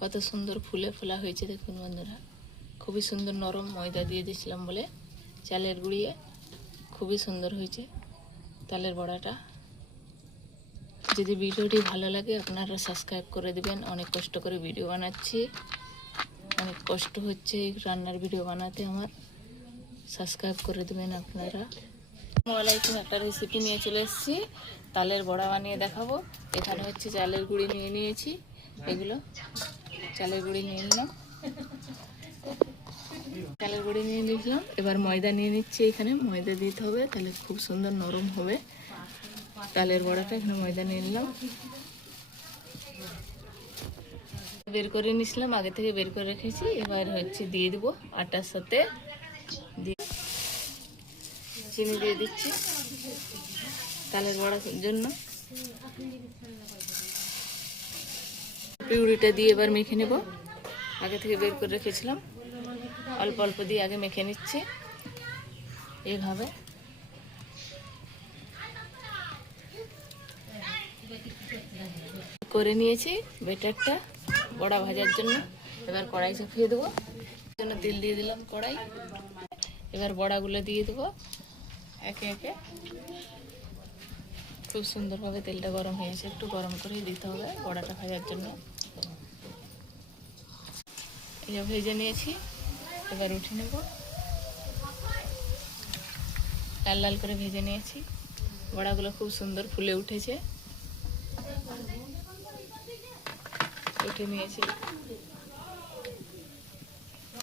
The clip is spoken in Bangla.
কত সুন্দর ফুলে ফোলা হয়েছে দেখুন বন্ধুরা, খুবই সুন্দর নরম। ময়দা দিয়ে দিয়েছিলাম বলে চালের গুঁড়িয়ে খুবই সুন্দর হয়েছে তালের বড়াটা। যদি ভিডিওটি ভালো লাগে আপনারা সাবস্ক্রাইব করে দিবেন। অনেক কষ্ট করে ভিডিও বানাচ্ছি, অনেক কষ্ট হচ্ছে এই রান্নার ভিডিও বানাতে আমার, সাবস্ক্রাইব করে দেবেন আপনারা। আসসালামাইকুম, একটা রেসিপি নিয়ে চলে এসেছি, তালের বড়া বানিয়ে দেখাবো। এখানে হচ্ছে চালের গুঁড়ি নিয়ে নিয়েছি, এগুলো চালের গুঁড়ি নিয়ে নিলাম, চালের গুঁড়ি নিয়ে নিলাম। এবার ময়দা নিয়ে নিচ্ছি, এখানে ময়দা দিতে হবে, তাহলে খুব সুন্দর নরম হবে তালের বড়াটা। এখানে ময়দা নিয়ে নিলাম, বের করে নিয়েছিলাম, আগে থেকে বের করে রেখেছি। এবার হচ্ছে দিয়ে দেবো আটার সাথে, দিয়ে চিনি দিয়ে দিচ্ছি তালের বড়ার জন্য। পিউরিটা দিয়ে এবার মেখে নেব, আগে থেকে বের করে রেখেছিলাম, অল্প অল্প দিয়ে আগে মেখে নিচ্ছি এইভাবে। করে নিয়েছি বেটারটা বড়া ভাজার জন্য। এবার কড়াই চাপিয়ে দেবো, জন্য তেল দিয়ে দিলাম কড়াই। এবার বড়াগুলো দিয়ে দেবো একে একে। খুব সুন্দরভাবে তেলটা গরম হয়েছে, একটু গরম করেই দিতে হবে বড়াটা ভাজার জন্য। এই যে ভেজে নিয়েছি, এবার উঠে নেব। লাল লাল করে ভেজে নিয়েছি, বড়াগুলো খুব সুন্দর ফুলে উঠেছে, উঠে নিয়েছি।